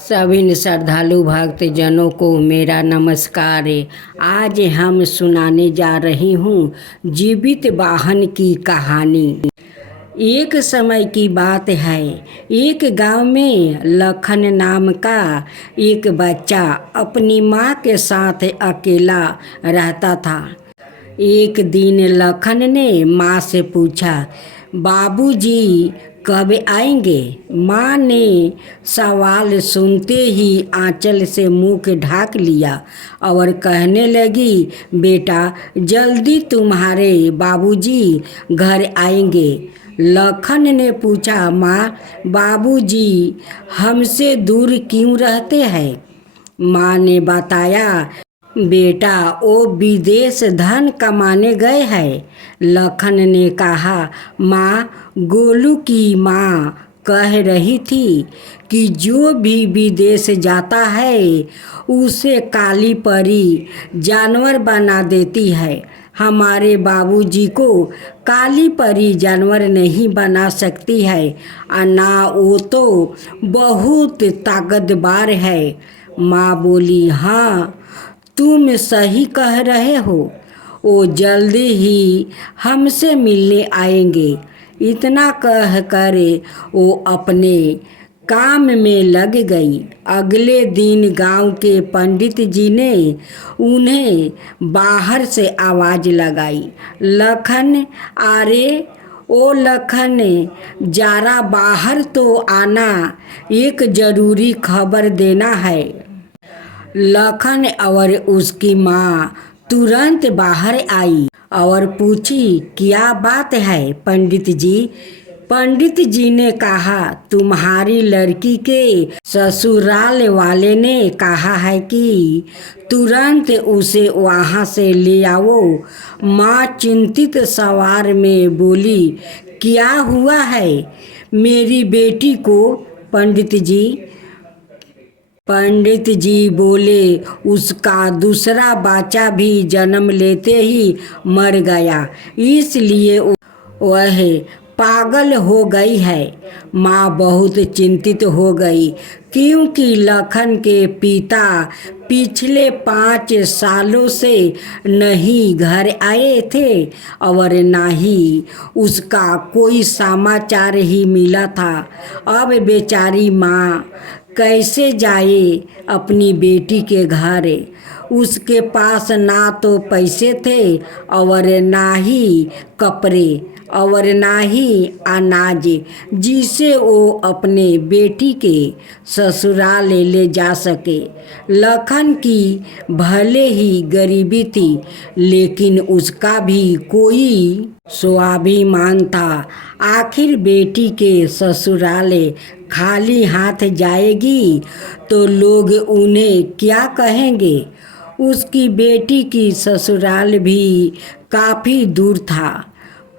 सभी श्रद्धालु भक्त जनों को मेरा नमस्कार। आज हम सुनाने जा रही हूँ जीवित वाहन की कहानी। एक समय की बात है, एक गांव में लखन नाम का एक बच्चा अपनी माँ के साथ अकेला रहता था। एक दिन लखन ने माँ से पूछा, बाबूजी कब आएंगे? माँ ने सवाल सुनते ही आंचल से मुंह ढाक लिया और कहने लगी, बेटा जल्दी तुम्हारे बाबूजी घर आएंगे। लखन ने पूछा, माँ बाबूजी हमसे दूर क्यों रहते हैं? माँ ने बताया, बेटा वो विदेश धन कमाने गए हैं। लखन ने कहा, माँ गोलू की माँ कह रही थी कि जो भी विदेश जाता है उसे काली परी जानवर बना देती है। हमारे बाबूजी को काली परी जानवर नहीं बना सकती है, ना वो तो बहुत ताकतवर है। माँ बोली, हाँ तुम सही कह रहे हो, वो जल्दी ही हमसे मिलने आएंगे। इतना कह कर वो अपने काम में लग गई। अगले दिन गांव के पंडित जी ने उन्हें बाहर से आवाज़ लगाई, लखन अरे ओ लखन जरा बाहर तो आना, एक ज़रूरी खबर देना है। लखन और उसकी माँ तुरंत बाहर आई और पूछी, क्या बात है पंडित जी? पंडित जी ने कहा, तुम्हारी लड़की के ससुराल वाले ने कहा है कि तुरंत उसे वहाँ से ले आओ। माँ चिंतित सवार में बोली, क्या हुआ है मेरी बेटी को? पंडित जी बोले, उसका दूसरा बच्चा भी जन्म लेते ही मर गया, इसलिए वह पागल हो गई है। माँ बहुत चिंतित हो गई क्योंकि लखन के पिता पिछले 5 सालों से नहीं घर आए थे और ना ही उसका कोई समाचार ही मिला था। अब बेचारी माँ कैसे जाए अपनी बेटी के घर? उसके पास ना तो पैसे थे और ना ही कपड़े और ना ही अनाज जिसे वो अपने बेटी के ससुराल ले जा सके। लखन की भले ही गरीबी थी, लेकिन उसका भी कोई स्वाभिमान था। आखिर बेटी के ससुराल खाली हाथ जाएगी तो लोग उन्हें क्या कहेंगे? उसकी बेटी की ससुराल भी काफ़ी दूर था,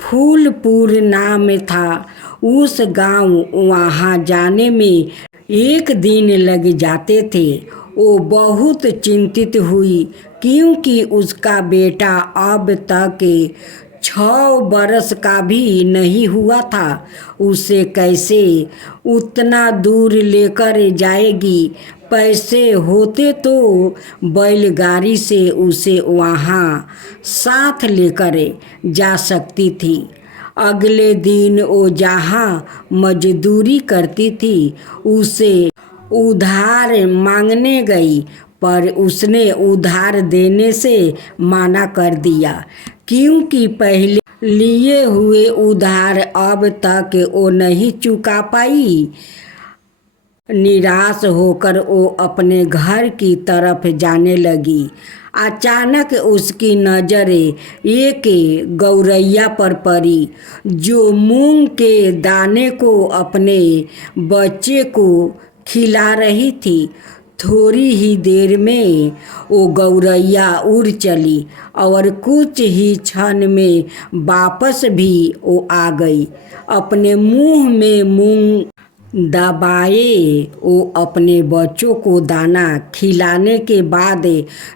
फूलपुर नाम था उस गांव। वहां जाने में 1 दिन लग जाते थे। वो बहुत चिंतित हुई क्योंकि उसका बेटा अब तक 6 बरस का भी नहीं हुआ था। उसे कैसे उतना दूर लेकर जाएगी? पैसे होते तो बैलगाड़ी से उसे वहाँ साथ लेकर जा सकती थी। अगले दिन वो जहाँ मजदूरी करती थी उसे उधार मांगने गई, पर उसने उधार देने से मना कर दिया क्योंकि पहले लिए हुए उधार अब तक वो नहीं चुका पाई। निराश होकर वो अपने घर की तरफ जाने लगी। अचानक उसकी नज़र एक गौरैया पर पड़ी जो मूंग के दाने को अपने बच्चे को खिला रही थी। थोड़ी ही देर में वो गौरैया उड़ चली और कुछ ही क्षण में वापस भी वो आ गई। अपने मुंह में मूंग दबाए वो अपने बच्चों को दाना खिलाने के बाद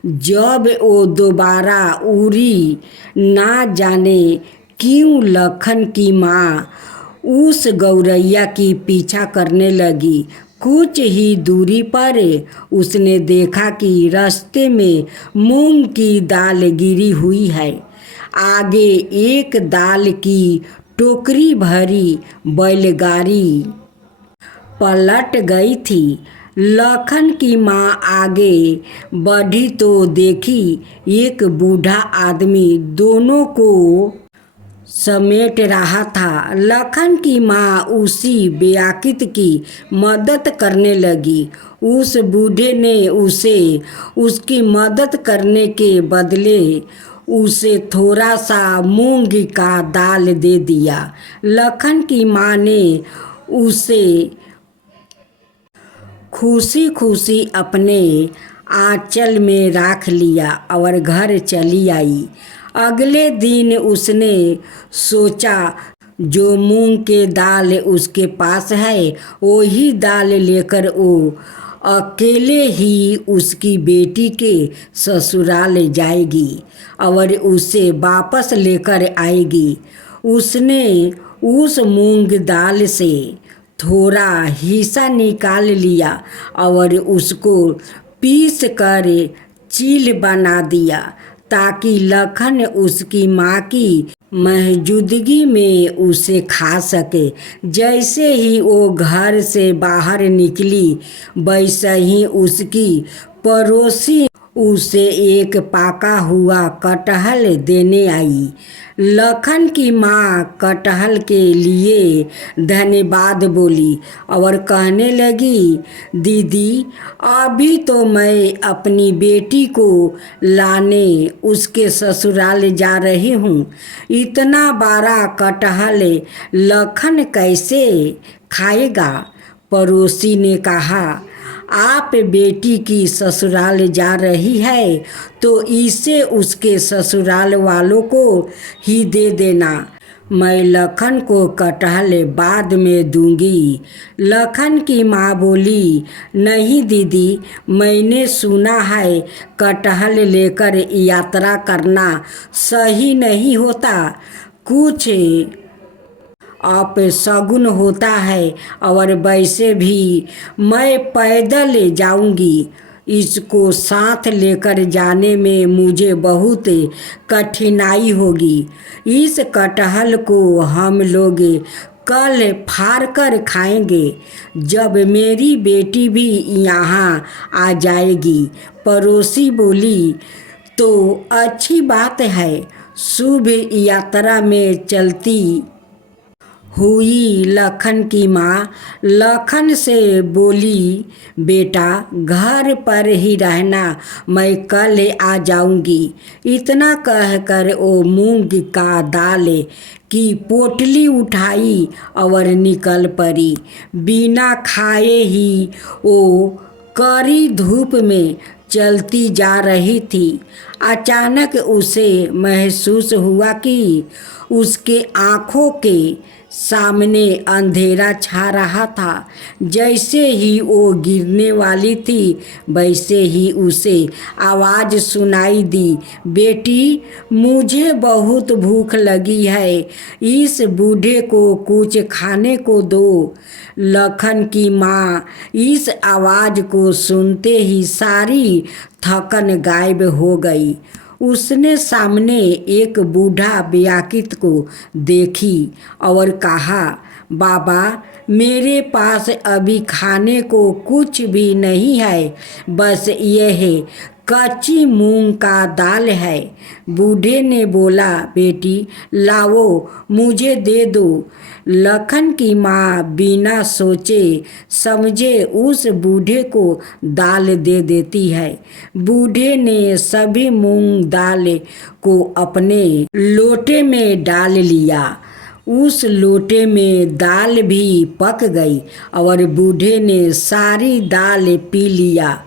जब वो दोबारा उड़ी, ना जाने क्यों लखन की माँ उस गौरैया की पीछा करने लगी। कुछ ही दूरी पर उसने देखा कि रास्ते में मूंग की दाल गिरी हुई है। आगे एक दाल की टोकरी भरी बैलगाड़ी पलट गई थी। लखन की माँ आगे बढ़ी तो देखी एक बूढ़ा आदमी दोनों को समेट रहा था। लखन की माँ उसी बेआकित की मदद करने लगी। उस बूढ़े ने उसे उसकी मदद करने के बदले उसे थोड़ा सा मूंग का दाल दे दिया। लखन की माँ ने उसे खुशी खुशी अपने आंचल में रख लिया और घर चली आई। अगले दिन उसने सोचा जो मूंग के दाल उसके पास है वही दाल लेकर वो अकेले ही उसकी बेटी के ससुराल जाएगी और उसे वापस लेकर आएगी। उसने उस मूंग दाल से थोड़ा हिस्सा निकाल लिया और उसको पीस कर चील बना दिया ताकि लखन उसकी माँ की मौजूदगी में उसे खा सके। जैसे ही वो घर से बाहर निकली वैसे ही उसकी पड़ोसी उसे एक पका हुआ कटहल देने आई। लखन की माँ कटहल के लिए धन्यवाद बोली और कहने लगी, दीदी अभी तो मैं अपनी बेटी को लाने उसके ससुराल जा रही हूँ। इतना बड़ा कटहल लखन कैसे खाएगा? पड़ोसी ने कहा, आप बेटी की ससुराल जा रही है तो इसे उसके ससुराल वालों को ही दे देना। मैं लखन को कटहल बाद में दूंगी। लखन की माँ बोली, नहीं दीदी, मैंने सुना है कटहल लेकर यात्रा करना सही नहीं होता, कुछ अपशगुन होता है और वैसे भी मैं पैदल जाऊंगी। इसको साथ लेकर जाने में मुझे बहुत कठिनाई होगी। इस कटहल को हम लोग कल फाड़ कर खाएंगे जब मेरी बेटी भी यहाँ आ जाएगी। पड़ोसी बोली, तो अच्छी बात है। शुभ यात्रा में चलती हुई लखन की माँ लखन से बोली, बेटा घर पर ही रहना, मैं कल आ जाऊंगी। इतना कहकर वो मूंग का दाल की पोटली उठाई और निकल पड़ी। बिना खाए ही वो कड़ी धूप में चलती जा रही थी। अचानक उसे महसूस हुआ कि उसके आँखों के सामने अंधेरा छा रहा था। जैसे ही वो गिरने वाली थी वैसे ही उसे आवाज़ सुनाई दी, बेटी मुझे बहुत भूख लगी है, इस बूढ़े को कुछ खाने को दो। लखन की माँ इस आवाज़ को सुनते ही सारी थकन गायब हो गई। उसने सामने एक बूढ़ा बेआकित को देखी और कहा, बाबा मेरे पास अभी खाने को कुछ भी नहीं है, बस यह कच्ची मूंग का दाल है। बूढ़े ने बोला, बेटी लाओ मुझे दे दो। लखन की माँ बिना सोचे समझे उस बूढ़े को दाल दे देती है। बूढ़े ने सभी मूंग दाल को अपने लोटे में डाल लिया। उस लोटे में दाल भी पक गई और बूढ़े ने सारी दाल पी लिया।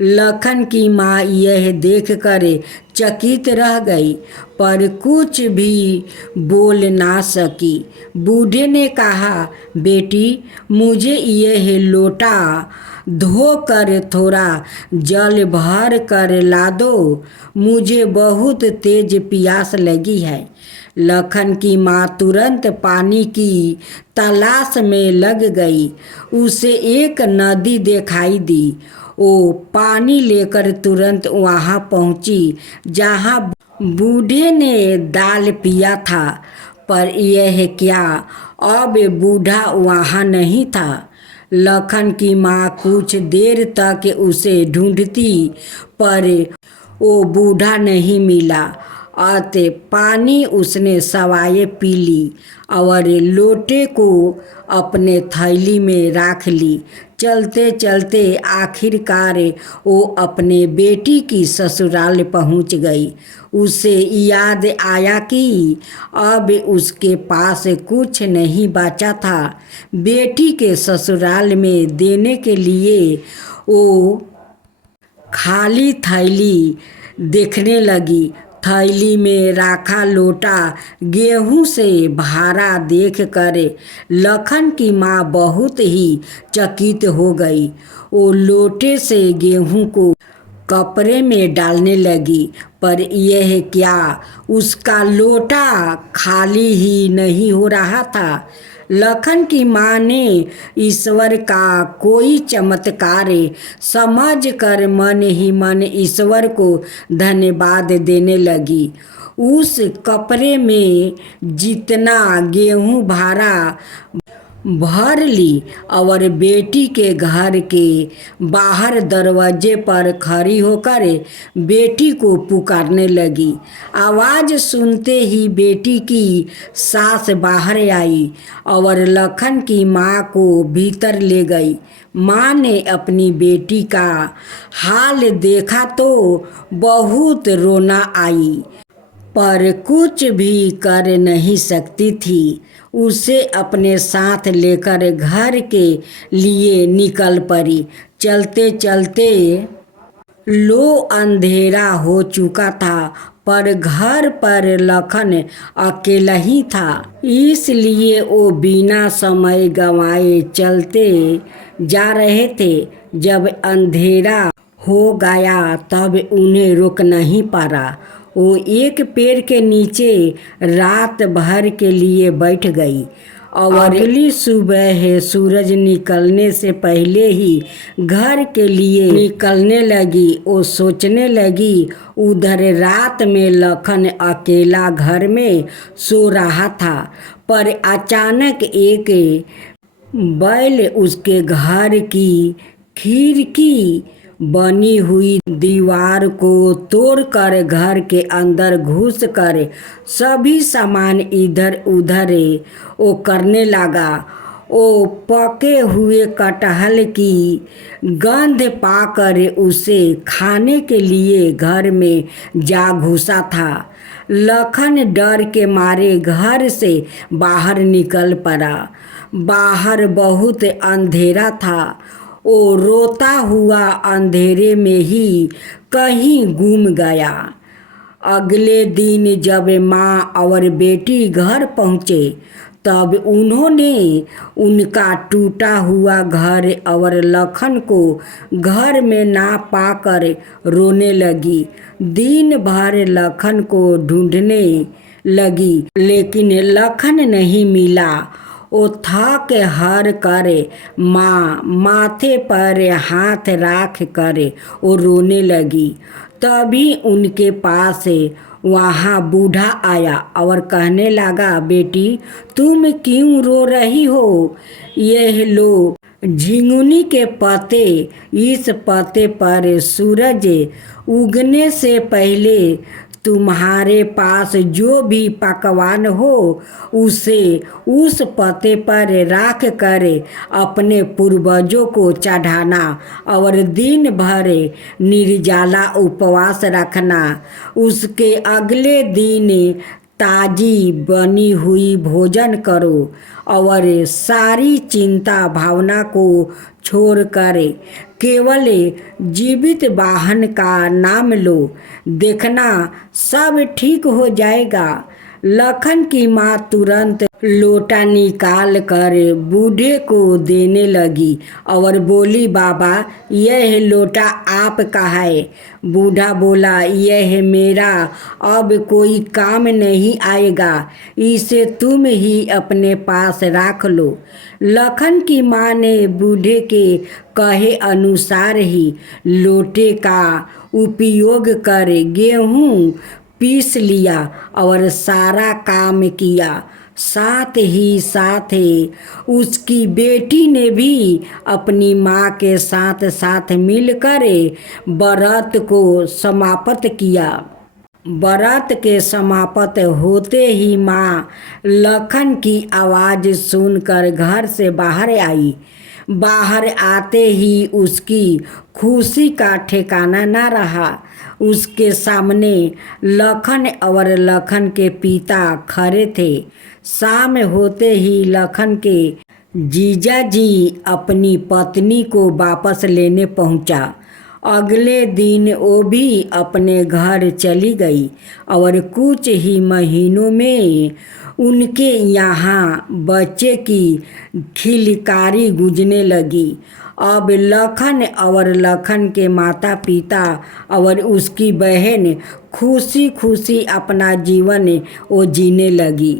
लखन की माँ यह देखकर चकित रह गई पर कुछ भी बोल ना सकी। बूढ़े ने कहा, बेटी मुझे यह लोटा धोकर थोड़ा जल भर कर ला दो, मुझे बहुत तेज प्यास लगी है। लखन की माँ तुरंत पानी की तलाश में लग गई। उसे एक नदी दिखाई दी। वो पानी लेकर तुरंत वहाँ पहुँची जहाँ बूढ़े ने दाल पिया था। पर यह क्या, अब बूढ़ा वहाँ नहीं था। लखन की माँ कुछ देर तक उसे ढूंढती पर वो बूढ़ा नहीं मिला। आते पानी उसने सवाए पी ली और लोटे को अपने थैली में रख ली। चलते चलते आखिरकार वो अपने बेटी की ससुराल पहुंच गई। उसे याद आया कि अब उसके पास कुछ नहीं बचा था। बेटी के ससुराल में देने के लिए वो खाली थैली देखने लगी। थैली में रखा लोटा गेहूं से भरा देख कर लखन की माँ बहुत ही चकित हो गई। वो लोटे से गेहूं को कपड़े में डालने लगी, पर यह क्या, उसका लोटा खाली ही नहीं हो रहा था। लखन की माँ ने ईश्वर का कोई चमत्कार समझ कर मन ही मन ईश्वर को धन्यवाद देने लगी। उस कपड़े में जितना गेहूं भर ली और बेटी के घर के बाहर दरवाजे पर खड़ी होकर बेटी को पुकारने लगी। आवाज़ सुनते ही बेटी की सास बाहर आई और लखन की माँ को भीतर ले गई। माँ ने अपनी बेटी का हाल देखा तो बहुत रोना आई, पर कुछ भी कर नहीं सकती थी। उसे अपने साथ लेकर घर के लिए निकल पड़ी। चलते चलते लो अंधेरा हो चुका था, पर घर पर लखन अकेला ही था। इसलिए वो बिना समय गंवाए चलते जा रहे थे। जब अंधेरा हो गया तब उन्हें रोक नहीं पारा। वो एक पेड़ के नीचे रात भर के लिए बैठ गई और अगली सुबह सूरज निकलने से पहले ही घर के लिए निकलने लगी। वो सोचने लगी, उधर रात में लखन अकेला घर में सो रहा था, पर अचानक एक बैल उसके घर की खिड़की बनी हुई दीवार को तोड़कर घर के अंदर घुस कर सभी सामान इधर उधर वो करने लगा। वो पके हुए कटहल की गंध पाकर उसे खाने के लिए घर में जा घुसा था। लखन डर के मारे घर से बाहर निकल पड़ा। बाहर बहुत अंधेरा था। वो रोता हुआ अंधेरे में ही कहीं गुम गया। अगले दिन जब माँ और बेटी घर पहुँचे तब उन्होंने उनका टूटा हुआ घर और लखन को घर में ना पाकर रोने लगी। दिन भर लखन को ढूंढने लगी, लेकिन लखन नहीं मिला। वो थक हार कर माथे पर हाथ रख कर वो रोने लगी। तभी उनके पास वहाँ बूढ़ा आया और कहने लगा, बेटी तुम क्यों रो रही हो? यह लो झिंगुनी के पत्ते, इस पत्ते पर सूरज उगने से पहले तुम्हारे पास जो भी पकवान हो उसे उस पत्ते पर रख कर अपने पूर्वजों को चढ़ाना और दिन भर निर्जला उपवास रखना। उसके अगले दिन ताजी बनी हुई भोजन करो और सारी चिंता भावना को छोड़कर केवल जीवित वाहन का नाम लो, देखना सब ठीक हो जाएगा। लखन की माँ तुरंत लोटा निकाल कर बूढ़े को देने लगी और बोली, बाबा यह लोटा आपका है। बूढ़ा बोला, यह मेरा अब कोई काम नहीं आएगा, इसे तुम ही अपने पास रख लो। लखन की माँ ने बूढ़े के कहे अनुसार ही लोटे का उपयोग कर गेहूँ पीस लिया और सारा काम किया। साथ ही साथ उसकी बेटी ने भी अपनी माँ के साथ साथ मिलकर व्रत को समाप्त किया। व्रत के समाप्त होते ही माँ लखन की आवाज़ सुनकर घर से बाहर आई। बाहर आते ही उसकी खुशी का ठिकाना न रहा। उसके सामने लखन और लखन के पिता खड़े थे। शाम होते ही लखन के जीजा जी अपनी पत्नी को वापस लेने पहुंचा। अगले दिन वो भी अपने घर चली गई और कुछ ही महीनों में उनके यहाँ बच्चे की खिलकारी गूंजने लगी। अब लखन और लखन के माता पिता और उसकी बहन खुशी खुशी अपना जीवन वो जीने लगी।